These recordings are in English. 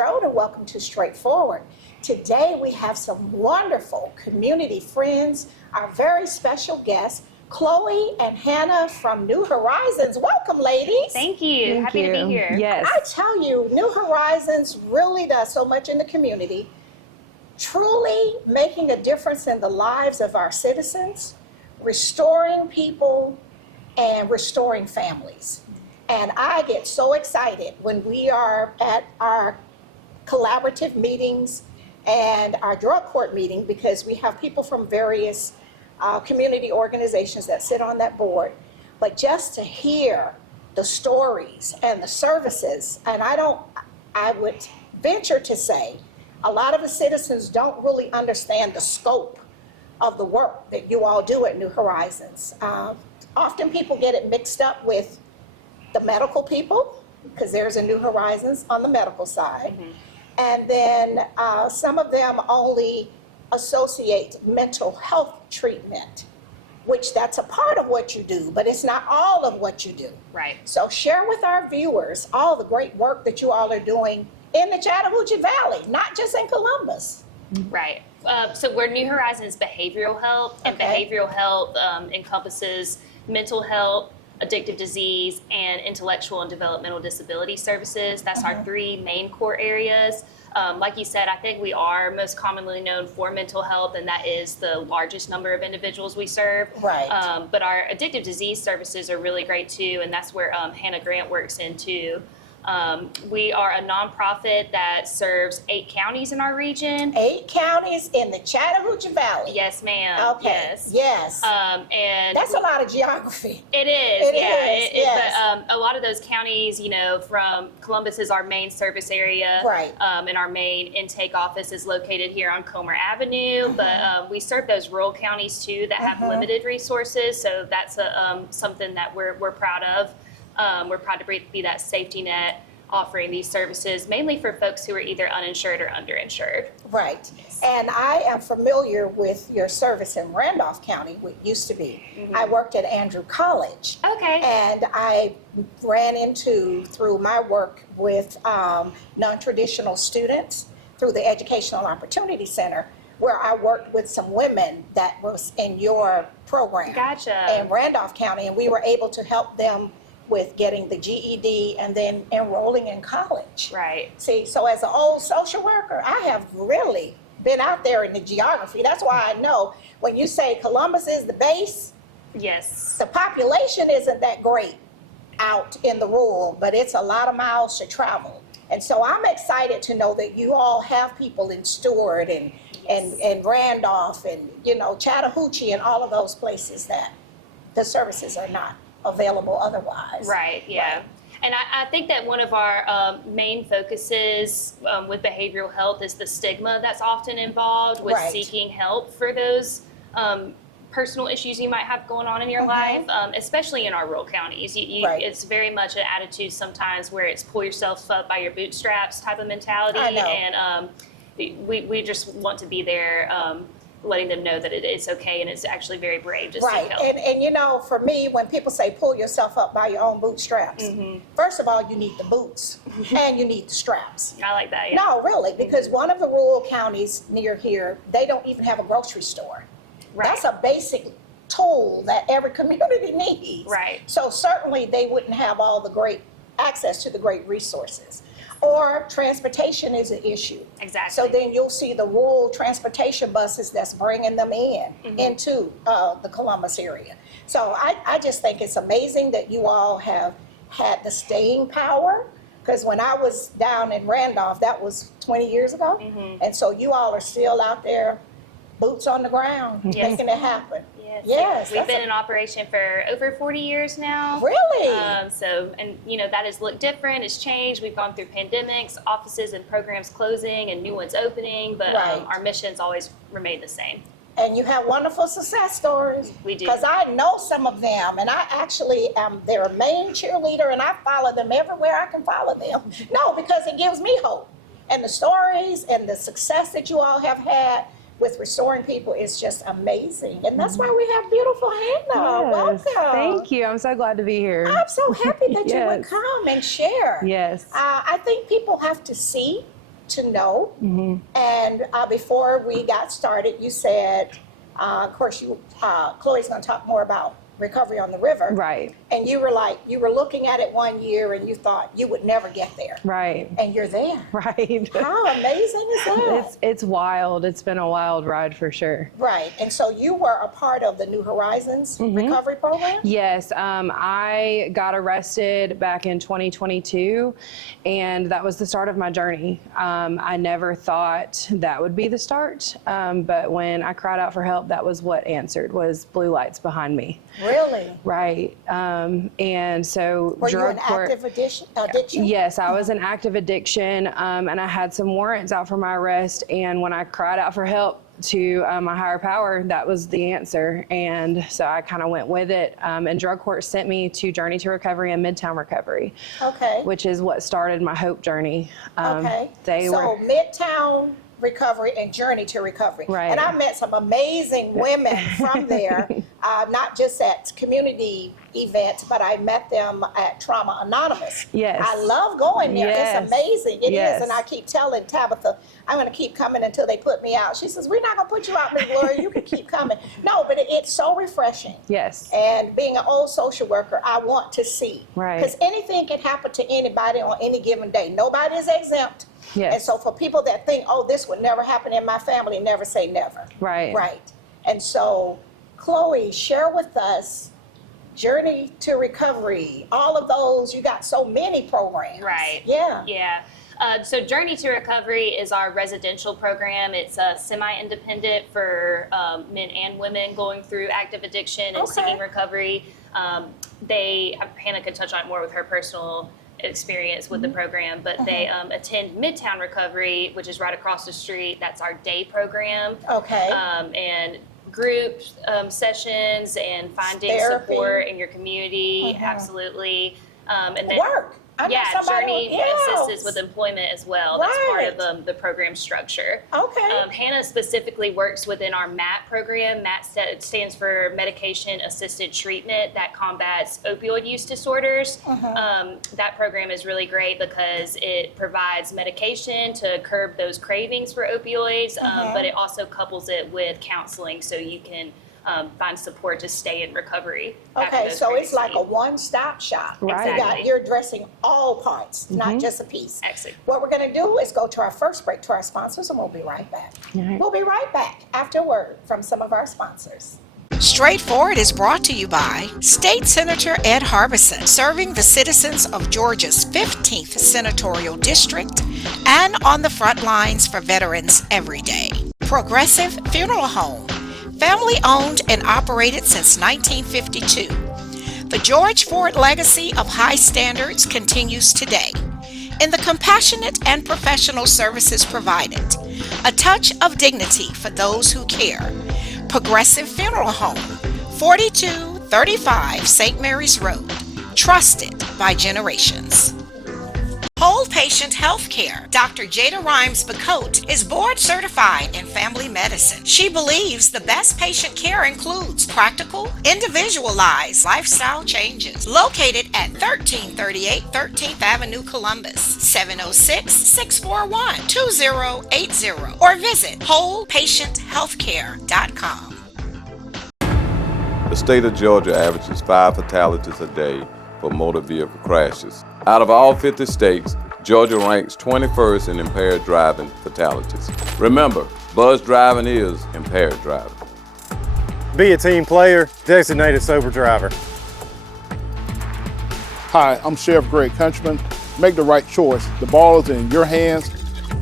Strode, and welcome to Straightforward. Today we have some wonderful community friends, our very special guests, Chloe and Hannah from New Horizons. Welcome, ladies. Thank you. Happy to be here. Yes. I tell you, New Horizons really does so much in the community, truly making a difference in the lives of our citizens, restoring people, and restoring families. And I get so excited when we are at our collaborative meetings and our drug court meeting, because we have people from various community organizations that sit on that board. But just to hear the stories and the services, and I would venture to say, a lot of the citizens don't really understand the scope of the work that you all do at New Horizons. Often people get it mixed up with the medical people, because there's a New Horizons on the medical side. Mm-hmm. And then some of them only associate mental health treatment, which that's a part of what you do, but it's not all of what you do. Right. So share with our viewers all the great work that you all are doing in the Chattahoochee Valley, not just in Columbus. Right. So we're New Horizons Behavioral Health, and behavioral health encompasses mental health, addictive disease, and intellectual and developmental disability services. That's our three main core areas. Like you said, I think we are most commonly known for mental health, and that is the largest number of individuals we serve. Right. But our addictive disease services are really great too, and that's where Hannah Grant works in too. We are a nonprofit that serves 8 counties in our region. 8 counties in the Chattahoochee Valley. Yes, ma'am. Okay. Yes. And that's a lot of geography. It is. Yes. But a lot of those counties, from Columbus is our main service area. Right. And our main intake office is located here on Comer Avenue. But we serve those rural counties too that have limited resources. So that's something that we're proud of. We're proud to be that safety net, offering these services mainly for folks who are either uninsured or underinsured. Right. And I am familiar with your service in Randolph County, what used to be. Mm-hmm. I worked at Andrew College. Okay. And I ran into, through my work with non-traditional students, through the Educational Opportunity Center, where I worked with some women that was in your program. Gotcha. In Randolph County, and we were able to help them with getting the GED and then enrolling in college. Right. See, so as an old social worker, I have really been out there in the geography. That's why I know when you say Columbus is the base, yes, the population isn't that great out in the rural, but it's a lot of miles to travel. And so I'm excited to know that you all have people in Stewart and Randolph and, Chattahoochee and all of those places that the services are not available otherwise. Right, yeah. Right. And I think that one of our main focuses with behavioral health is the stigma that's often involved with seeking help for those personal issues you might have going on in your life, especially in our rural counties. It's very much an attitude sometimes where it's pull yourself up by your bootstraps type of mentality. I know. And we just want to be there letting them know that it's okay and it's actually very brave to seek help. And for me, when people say pull yourself up by your own bootstraps, first of all, you need the boots and you need the straps. I like that, yeah. No, really, because one of the rural counties near here, they don't even have a grocery store. Right. That's a basic tool that every community needs. Right. So certainly they wouldn't have all the great access to the great resources. Or transportation is an issue. Exactly. So then you'll see the rural transportation buses that's bringing them into the Columbus area. So I just think it's amazing that you all have had the staying power, because when I was down in Randolph, that was 20 years ago. And so you all are still out there, boots on the ground, making it happen. Yes. We've been in operation for over 40 years now. Really? That has looked different. It's changed. We've gone through pandemics, offices and programs closing and new ones opening, but our missions always remain the same. And you have wonderful success stories. We do. Because I know some of them, and I actually am their main cheerleader, and I follow them everywhere I can follow them. No, because it gives me hope. And the stories and the success that you all have had with restoring people is just amazing. And that's why we have beautiful Hannah. Yes, welcome. Thank you. I'm so glad to be here. I'm so happy that you would Yes. come and share. Yes. I think people have to see to know. And before we got started, you said, of course, Chloe's going to talk more about recovery on the river. Right. And you were like, you were looking at it one year and you thought you would never get there. Right. And you're there. Right. How amazing is that? It's wild. It's been a wild ride for sure. Right. And so you were a part of the New Horizons recovery program? Yes. I got arrested back in 2022, and that was the start of my journey. I never thought that would be the start, but when I cried out for help, that was what answered, was blue lights behind me. Really? Right. And so Were you drug in court. active addiction? Yes, I was in active addiction, and I had some warrants out for my arrest. And when I cried out for help to my higher power, that was the answer. And so I kind of went with it. And drug court sent me to Journey to Recovery and Midtown Recovery, Okay. which is what started my hope journey. Okay. They So were Midtown Recovery and Journey to Recovery. Right. And I met some amazing women from there, not just at community events, but I met them at Trauma Anonymous. Yes. I love going there. Yes. It's amazing. It Yes. is. And I keep telling Tabitha, I'm going to keep coming until they put me out. She says, we're not going to put you out, Ms. Gloria. You can keep coming. No, but it's so refreshing. yes. And being an old social worker, I want to see. Right. Because anything can happen to anybody on any given day. Nobody is exempt. Yes. And so for people that think, oh, this would never happen in my family, never say never. Right. Right. And so, Chloe, share with us Journey to Recovery, all of those. You got so many programs. Right. Yeah. Yeah. So Journey to Recovery is our residential program. It's semi-independent for men and women going through active addiction and Okay. seeking recovery. Hannah could touch on it more with her personal experience with the program, but they attend Midtown Recovery, which is right across the street. That's our day program. Okay. And group sessions and finding Therapy. support in your community. Absolutely. And then Work. I know yeah, somebody Journey else. assists with employment as well. That's Right. part of the program structure. Okay. Hannah specifically works within our MAT program. MAT stands for Medication Assisted Treatment that combats opioid use disorders. That program is really great because it provides medication to curb those cravings for opioids, but it also couples it with counseling so you can find support to stay in recovery. after Okay, those so it's cravings like a leave. one-stop shop. Right. Exactly. You're addressing all parts, not just a piece. Excellent. What we're going to do is go to our first break to our sponsors, and we'll be right back. All right. We'll be right back after a word from some of our sponsors. Straightforward is brought to you by State Senator Ed Harbison, serving the citizens of Georgia's 15th Senatorial District and on the front lines for veterans every day. Progressive Funeral Home, family owned and operated since 1952. The George Ford legacy of high standards continues today in the compassionate and professional services provided. A touch of dignity for those who care. Progressive Funeral Home, 4235 St. Mary's Road, trusted by generations. Whole Patient Healthcare. Dr. Jada Rimes-Bacote is board certified in family medicine. She believes the best patient care includes practical, individualized lifestyle changes. Located at 1338 13th Avenue, Columbus, 706-641-2080, or visit wholepatienthealthcare.com. The state of Georgia averages 5 fatalities a day for motor vehicle crashes. Out of all 50 states, Georgia ranks 21st in impaired driving fatalities. Remember, buzz driving is impaired driving. Be a team player, designated sober driver. Hi, I'm Sheriff Greg Countryman. Make the right choice. The ball is in your hands.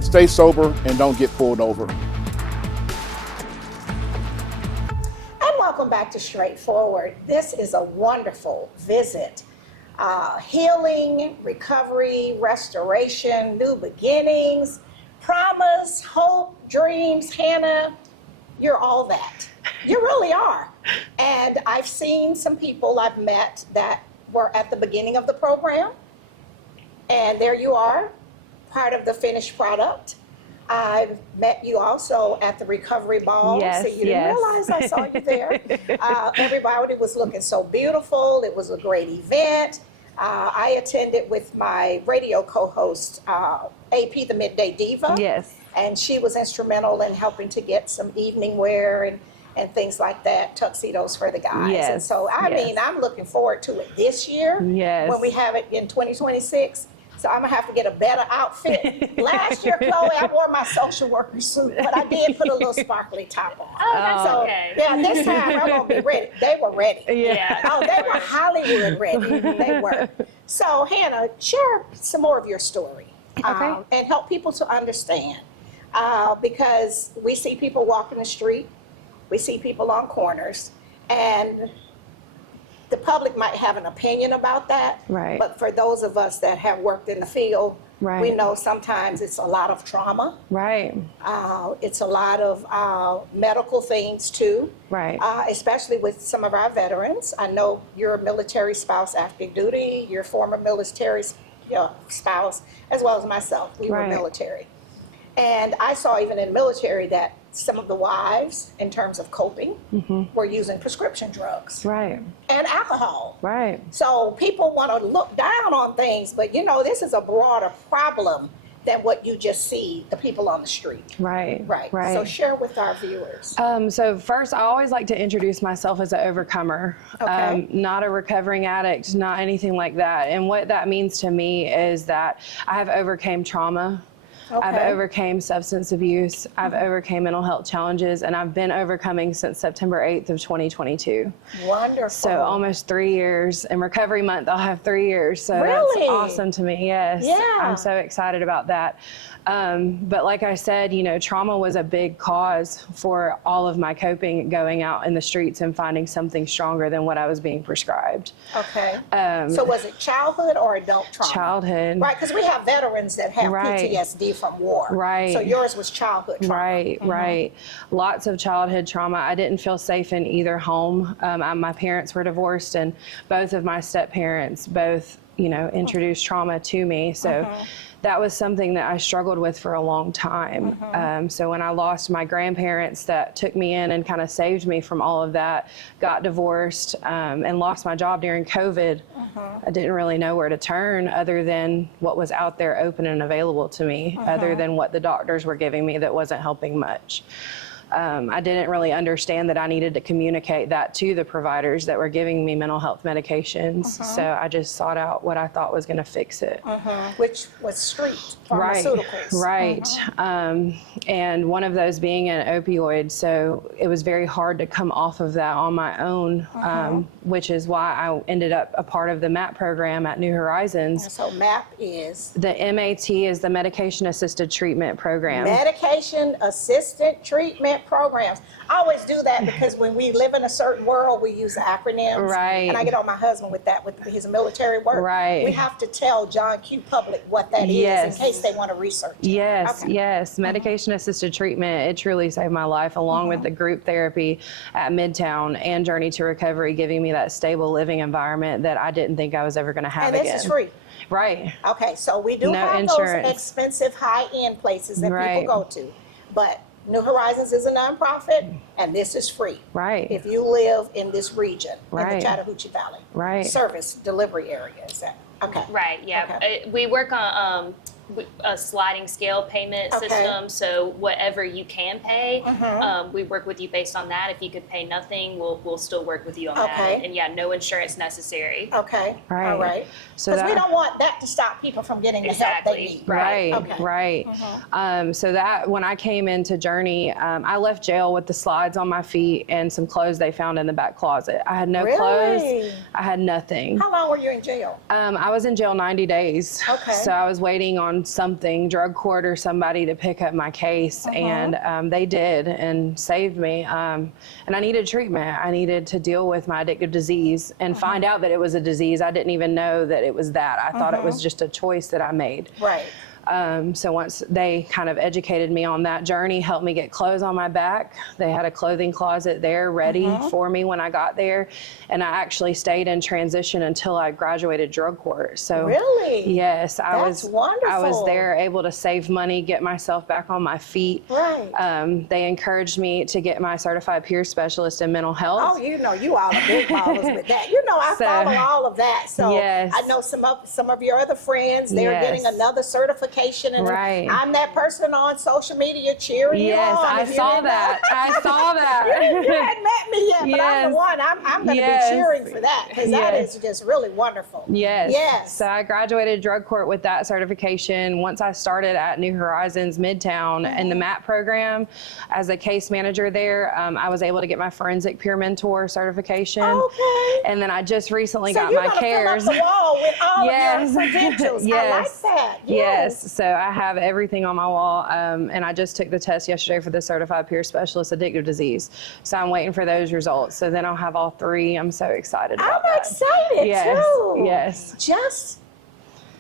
Stay sober and don't get pulled over. And welcome back to Straightforward. This is a wonderful visit. Healing, recovery, restoration, new beginnings, promise, hope, dreams. Hannah, you're all that. You really are. And I've seen some people I've met that were at the beginning of the program. And there you are, part of the finished product. I've met you also at the recovery ball. Yes, so you didn't yes. realize I saw you there. Everybody was looking so beautiful. It was a great event. I attended with my radio co-host, AP, the Midday Diva. Yes. And she was instrumental in helping to get some evening wear and things like that, tuxedos for the guys. Yes, And so, I mean, I'm looking forward to it this year Yes. when we have it in 2026. So I'm gonna have to get a better outfit. Last year, Chloe, I wore my social worker suit, but I did put a little sparkly top on. Oh, that's So, okay. yeah, this time I'm gonna be ready. They were ready. Yeah. Oh, they were Hollywood ready. They were. So, Hannah, share some more of your story and help people to understand. Because we see people walking the street, we see people on corners, and the public might have an opinion about that. Right. But for those of us that have worked in the field, Right. we know sometimes it's a lot of trauma. Right. It's a lot of medical things too. Right. Especially with some of our veterans. I know you're a military spouse active duty, your former military spouse, as well as myself. We were Right. military. And I saw even in military that some of the wives, in terms of coping, were using prescription drugs Right. and alcohol. Right. So people want to look down on things, but this is a broader problem than what you just see the people on the street. Right. Right. Right. So share with our viewers. So first, I always like to introduce myself as an overcomer, Okay. not a recovering addict, not anything like that. And what that means to me is that I have overcame trauma. I've Okay. overcame substance abuse. I've overcame mental health challenges, and I've been overcoming since September 8th of 2022. Wonderful. So almost 3 years. In recovery month, I'll have 3 years. So Really? that's awesome to me. Yes. Yeah. I'm so excited about that. But like I said, trauma was a big cause for all of my coping, going out in the streets and finding something stronger than what I was being prescribed. Okay. So was it childhood or adult trauma? Childhood. Right, because we have veterans that have Right. PTSD from war. Right. So yours was childhood trauma. Right, right. Lots of childhood trauma. I didn't feel safe in either home. My parents were divorced, and both of my step parents both, introduced trauma to me. So that was something that I struggled with for a long time. So when I lost my grandparents that took me in and kind of saved me from all of that, got divorced, and lost my job during COVID, I didn't really know where to turn other than what was out there open and available to me, other than what the doctors were giving me that wasn't helping much. I didn't really understand that I needed to communicate that to the providers that were giving me mental health medications. So I just sought out what I thought was going to fix it. Which was street Right, pharmaceuticals. right. And one of those being an opioid. So it was very hard to come off of that on my own, which is why I ended up a part of the MAP program at New Horizons. So MAP is The MAT is the Medication Assisted Treatment Program. Medication Assisted Treatment Programs. I always do that because when we live in a certain world, we use acronyms. Right. And I get on my husband with that, with his military work. Right. We have to tell John Q. Public what that Yes. is in case they want to research it. Yes, Okay. yes. Medication assisted treatment, it truly saved my life, along with the group therapy at Midtown and Journey to Recovery, giving me that stable living environment that I didn't think I was ever going to have And again. this is free. Right. Okay, so we do No have insurance. those expensive high-end places that Right. people go to. But New Horizons is a nonprofit, and this is free. Right. If you live in this region, in Right. the Chattahoochee Valley. Right. Service delivery area, is that, okay. Right, yeah. Okay. We work on a sliding scale payment Okay. system, so whatever you can pay, we work with you based on that. If you could pay nothing, we'll still work with you on that. Okay. And yeah, no insurance necessary. Okay, Right. all right. So Because we that- don't want that to stop people from getting the help they Exactly. need. Right, Okay. right. So that when I came into Journey, I left jail with the slides on my feet and some clothes they found in the back closet. I had no Really? clothes. I had nothing. How long were you in jail? I was in jail 90 days. Okay. So I was waiting on something, drug court or somebody to pick up my case. And they did and saved me. And I needed treatment. I needed to deal with my addictive disease and find out that it was a disease. I didn't even know that it was that. I thought it was just a choice that I made. Right. So once they kind of educated me on that journey, helped me get clothes on my back. They had a clothing closet there ready for me when I got there. And I actually stayed in transition until I graduated drug court. So really? Yes, That's wonderful. I was there able to save money, get myself back on my feet. Right. They encouraged me to get my certified peer specialist in mental health. Oh, you know, you all are big ballers with that. You know, I follow all of that. So yes. I know some of your other friends, they're Yes. getting another certification. And Right. I'm that person on social media cheering you Yes, on. I If you saw didn't know. that. I saw that. You hadn't met me yet, but I'm the Yes. one. I'm going to Yes. be cheering for that because that Yes. is just really wonderful. Yes. Yes. So I graduated drug court with that certification. Once I started at New Horizons Midtown in the MAP program as a case manager there, I was able to get my forensic peer mentor certification. Okay. And then I just recently So got you're my gonna CARES. fill up the wall with all Yes. of your credentials. I like Yes. that. Yes. So I have everything on my wall. And I just took the test yesterday for the certified peer specialist addictive disease. So I'm waiting for those results. So then I'll have all three. I'm so excited about I'm that. excited Yes. too. Yes. Just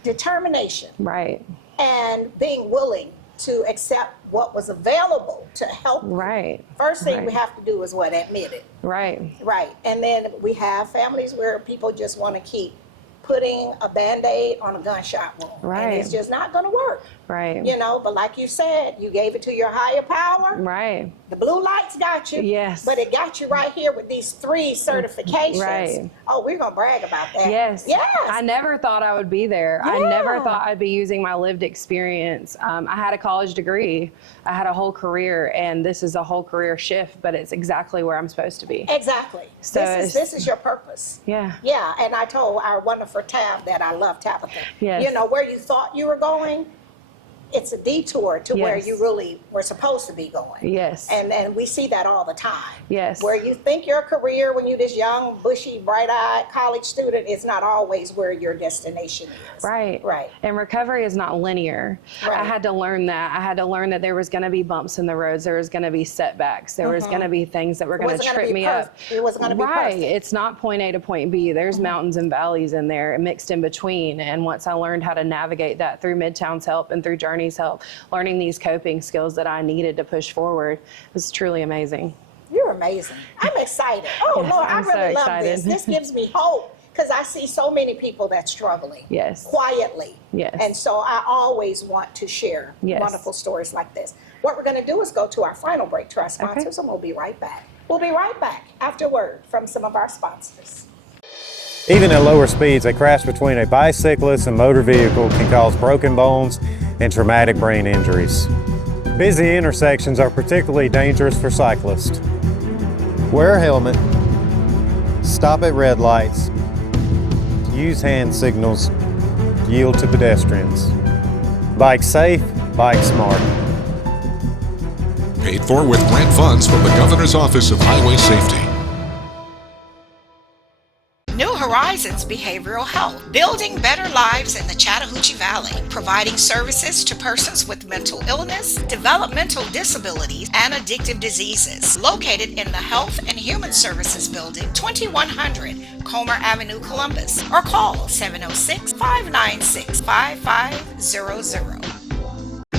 determination Right. and being willing to accept what was available to help you. Right. First thing we Right. have to do is what? Admit it. Right. Right. And then we have families where people just want to keep putting a Band-Aid on a gunshot wound. Right. And it's just not going to work. Right. You know, but like you said, you gave it to your higher power. Right. The blue lights got you. Yes. But it got you right here with these 3 certifications. Right. Oh, we're going to brag about that. Yes. Yes. I never thought I would be there. I never thought I'd be using my lived experience. I had a college degree. I had a whole career, and this is a whole career shift, but it's exactly where I'm supposed to be. Exactly. So this is your purpose. Yeah. Yeah, and I told our wonderful Tab that I love Tabitha. Yes. You know, where you thought you were going, it's a detour to where Yes. you really were supposed to be going. Yes. And we see that all the time. Yes. Where you think your career when you're this young, bushy, bright-eyed college student is not always where your destination is. Right. Right. And recovery is not linear. Right. I had to learn that. I had to learn that there was going to be bumps in the roads. There was going to be setbacks. There was going to be things that were going to wasn't gonna trip be me perf- up. it wasn't gonna be right. perfect. It's not point A to point B. There's mountains and valleys in there mixed in between. And once I learned how to navigate that through Midtown's help and through Journey's help, learning these coping skills that I needed to push forward was truly amazing. You're amazing. I'm excited. Oh, Yes, Lord, I I'm so really love excited. this. This gives me hope because I see so many people that's struggling. Yes. Quietly. Yes. And so I always want to share Yes. wonderful stories like this. What we're going to do is go to our final break to our sponsors, and we'll be right back. We'll be right back after a word from some of our sponsors. Even at lower speeds, a crash between a bicyclist and motor vehicle can cause broken bones and traumatic brain injuries. Busy intersections are particularly dangerous for cyclists. Wear a helmet, stop at red lights, use hand signals, yield to pedestrians. Bike safe, bike smart. Paid for with grant funds from the Governor's Office of Highway Safety. New Horizons Behavioral Health, building better lives in the Chattahoochee Valley, providing services to persons with mental illness, developmental disabilities, and addictive diseases. Located in the Health and Human Services Building, 2100 Comer Avenue, Columbus, or call 706-596-5500.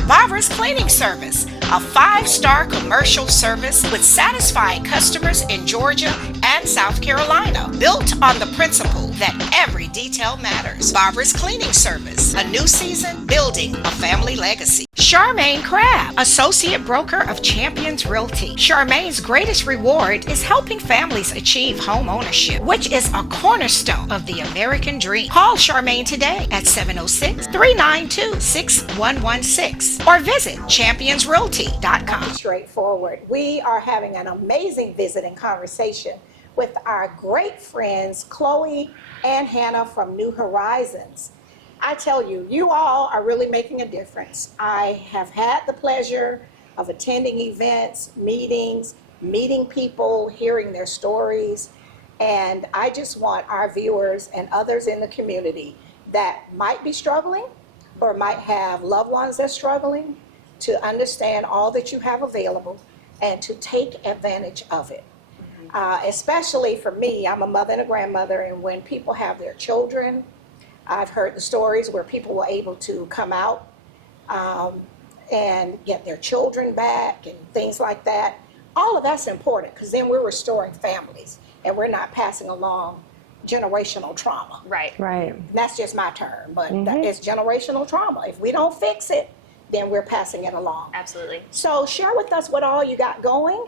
Barbara's Cleaning Service, a 5-star commercial service with satisfied customers in Georgia and South Carolina, built on the principle that every detail matters. Barbara's Cleaning Service, a new season building a family legacy. Charmaine Crabb, Associate Broker of Champions Realty. Charmaine's greatest reward is helping families achieve home ownership, which is a cornerstone of the American dream. Call Charmaine today at 706-392-6116 or visit championsrealty.com. Straightforward. We are having an amazing visit and conversation with our great friends, Chloe and Hannah from New Horizons. I tell you, you all are really making a difference. I have had the pleasure of attending events, meetings, meeting people, hearing their stories, and I just want our viewers and others in the community that might be struggling or might have loved ones that's struggling to understand all that you have available and to take advantage of it. Especially for me, I'm a mother and a grandmother, and when people have their children, I've heard the stories where people were able to come out and get their children back and things like that. All of that's important because then we're restoring families and we're not passing along generational trauma. Right. Right. And that's just my term, but it's generational trauma. If we don't fix it, then we're passing it along. Absolutely. So share with us what all you got going.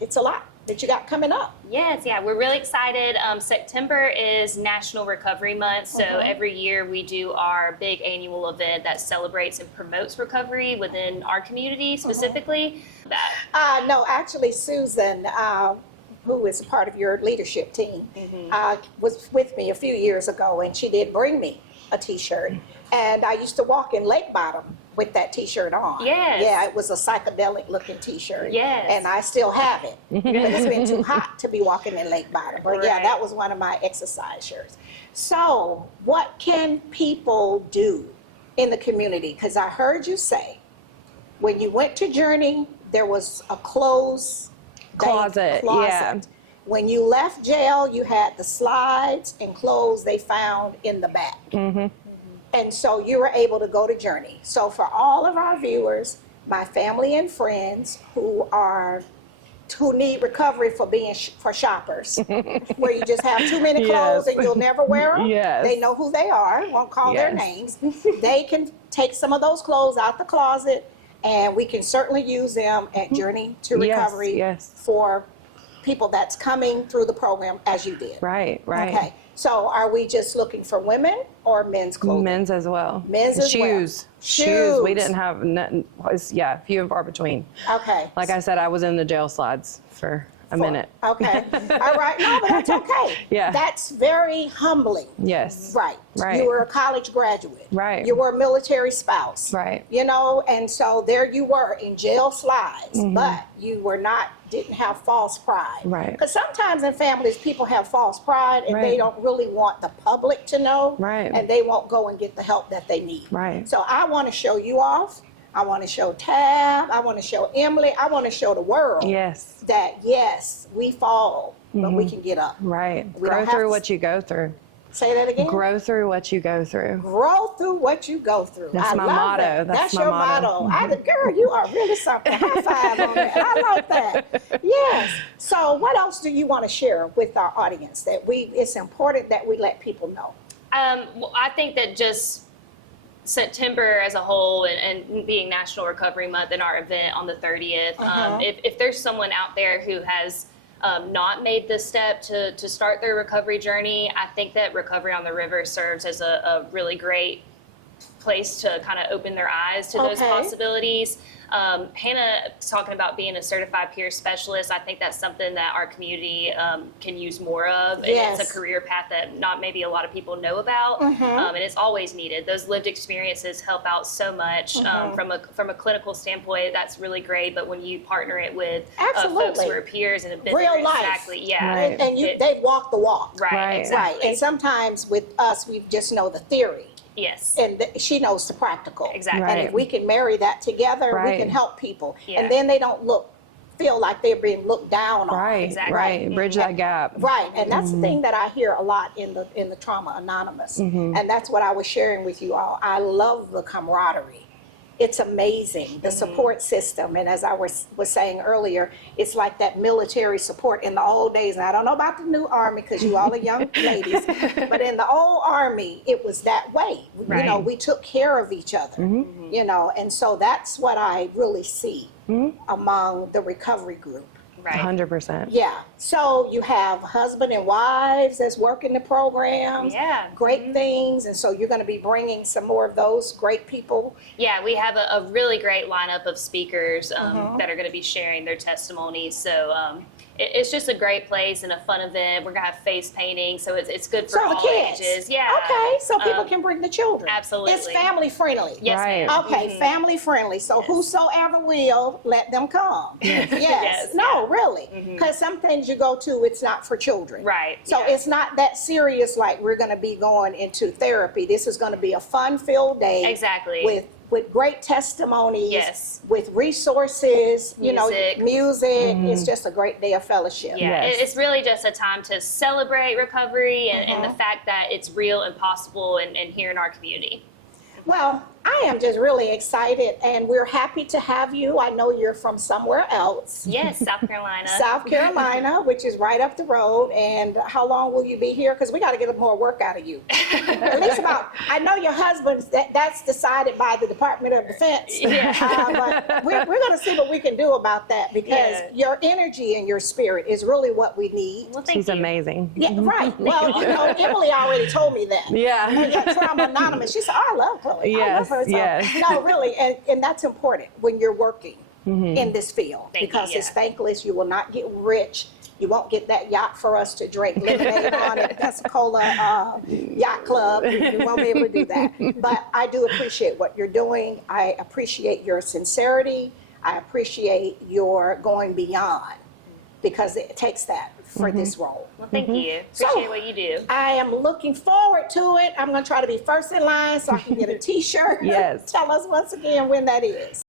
It's a lot that you got coming up. Yes, yeah, we're really excited. September is National Recovery Month, so every year we do our big annual event that celebrates and promotes recovery within our community specifically. No, actually, Susan, who is a part of your leadership team, was with me a few years ago, and she did bring me a T-shirt. And I used to walk in Lake Bottom with that T-shirt on. Yes. Yeah, it was a psychedelic looking T-shirt. Yes. And I still have it. But it's been too hot to be walking in Lake Bottom. But yeah, Right. that was one of my exercise shirts. So what can people do in the community? Because I heard you say when you went to Journey, there was a closed Closet, yeah. When you left jail, you had the slides and clothes they found in the back. And so you were able to go to Journey. So for all of our viewers, my family and friends who need recovery for being for shoppers, where you just have too many clothes and you'll never wear them. They know who they are, won't call their names. They can take some of those clothes out the closet, and we can certainly use them at Journey to Recovery for people that's coming through the program as you did. Right, right. Okay. So are we just looking for women or men's clothing? Men's as well. Men's as well. Shoes. We didn't have nothing. Few and far between. Okay. Like I said, I was in the jail slides for a minute. Okay. All right. No, but that's okay. Yeah. That's very humbling. Yes. Right. Right. You were a college graduate. Right. You were a military spouse. Right. You know, and so there you were in jail slides, but you were didn't have false pride. Right. Because sometimes in families, people have false pride and they don't really want the public to know. Right. And they won't go and get the help that they need. Right. So I want to show you off. I want to show Tab. I want to show Emily. I want to show the world Yes. that, yes, we fall, but we can get up. Right. We don't Grow have through to what you go through. Say that again. Grow through what you go through. Grow through what you go through. That's I my love motto. That. That's my your motto. Girl, you are really something. High five on that. I like that. Yes. So what else do you want to share with our audience that it's important that we let people know? Well, I think that just September as a whole and being National Recovery Month and our event on the 30th, if there's someone out there who has not made the step to start their recovery journey, I think that Recovery on the River serves as a really great place to kind of open their eyes to those possibilities. Hannah talking about being a certified peer specialist, I think that's something that our community can use more of. And it's a career path that not maybe a lot of people know about, and it's always needed. Those lived experiences help out so much from a clinical standpoint. That's really great, but when you partner it with folks who are peers and have been real there, life, exactly, yeah, Right. And they've walked the walk, right, exactly. Right. And sometimes with us, we just know the theory. Yes. And she knows the practical. Exactly. And if we can marry that together, we Right. can help people. Yeah. And then they don't feel like they're being looked down on. Right. Exactly. Right. Bridge that gap. Right, and that's the thing that I hear a lot in the Trauma Anonymous, and that's what I was sharing with you all. I love the camaraderie. It's amazing, the support system, and as I was saying earlier, it's like that military support in the old days. And I don't know about the new Army because you all are young ladies, but in the old Army, it was that way. You know, we took care of each other, you know, and so that's what I really see among the recovery group. Right. 100%. Yeah. So you have husband and wives that's working the programs. Yeah. Great things. And so you're going to be bringing some more of those great people. Yeah, we have a really great lineup of speakers that are going to be sharing their testimonies. So it's just a great place and a fun event. We're going to have face painting, so it's good for So the all kids. ages. Yeah. Okay. So people can bring the children. Absolutely. It's family friendly. Yes, Right. ma'am. Okay, family friendly. So whosoever will, let them come. Yes. Yes, No, really. Because some things you go to, it's not for children. Right. So yeah. it's not that serious like we're going to be going into therapy. This is going to be a fun-filled day. Exactly. With great testimonies. Yes. With resources, you know, Music. music. It's just a great day of fellowship. Yeah, Yes. it's really just a time to celebrate recovery and the fact that it's real and possible and here in our community. Well, I am just really excited, and we're happy to have you. I know you're from somewhere else. Yes, South Carolina. South Carolina, which is right up the road. And how long will you be here? Because we got to get more work out of you. At least about, I know your husband's, that's decided by the Department of Defense. Yeah. But we're going to see what we can do about that, because your energy and your spirit is really what we need. Well, thank She's you. amazing. Yeah, right. Well, you know, Emily already told me that. Yeah. And that Trauma Anonymous, she said, oh, I love Chloe. I love Yes, her. So, yes. no, really, and that's important when you're working in this field, Thank you, because it's yeah. thankless. You will not get rich. You won't get that yacht for us to drink lemonade on at Pensacola Yacht Club. You won't be able to do that. But I do appreciate what you're doing. I appreciate your sincerity. I appreciate your going beyond, because it takes that for this role. Well, thank you. So- Appreciate what you do. I am looking forward to it. I'm going to try to be first in line so I can get a T-shirt. Yes. Tell us once again when that is.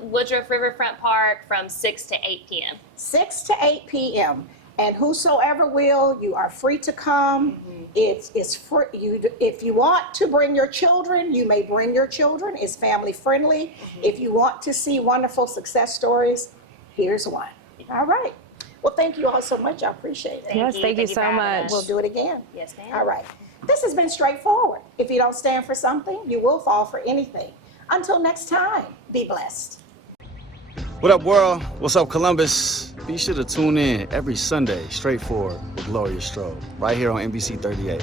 Woodruff Riverfront Park from 6 to 8 p.m. 6 to 8 p.m. And whosoever will, you are free to come. It's free. If you want to bring your children, you may bring your children. It's family friendly. If you want to see wonderful success stories, here's one. All right. Well, thank you all so much. I appreciate it. Yes, thank you for so having much. us. We'll do it again. Yes, ma'am. All right. This has been straightforward. If you don't stand for something, you will fall for anything. Until next time, be blessed. What up, world? What's up, Columbus? Be sure to tune in every Sunday, Straightforward with Gloria Strode, right here on NBC 38.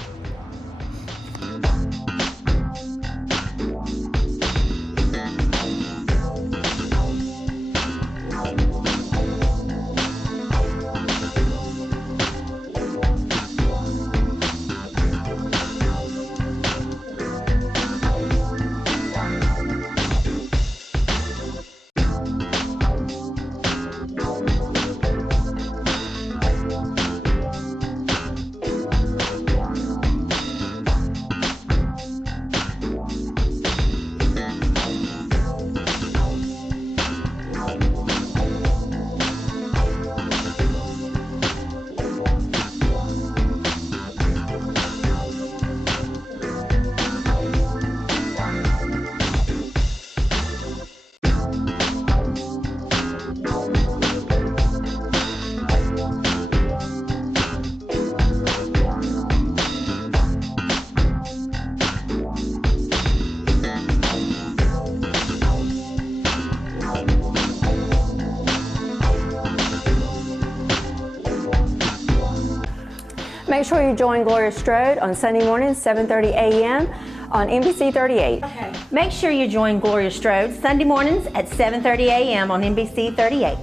Make sure you join Gloria Strode on Sunday mornings, 7:30 a.m. on NBC 38. Make sure you join Gloria Strode Sunday mornings at 7:30 a.m. on NBC 38.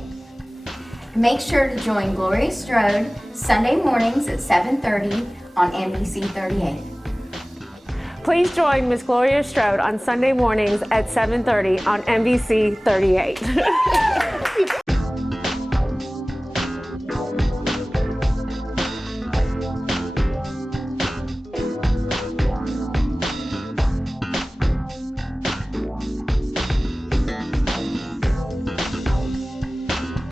Make sure to join Gloria Strode Sunday mornings at 7:30 on NBC 38. Please join Miss Gloria Strode on Sunday mornings at 7:30 on NBC 38.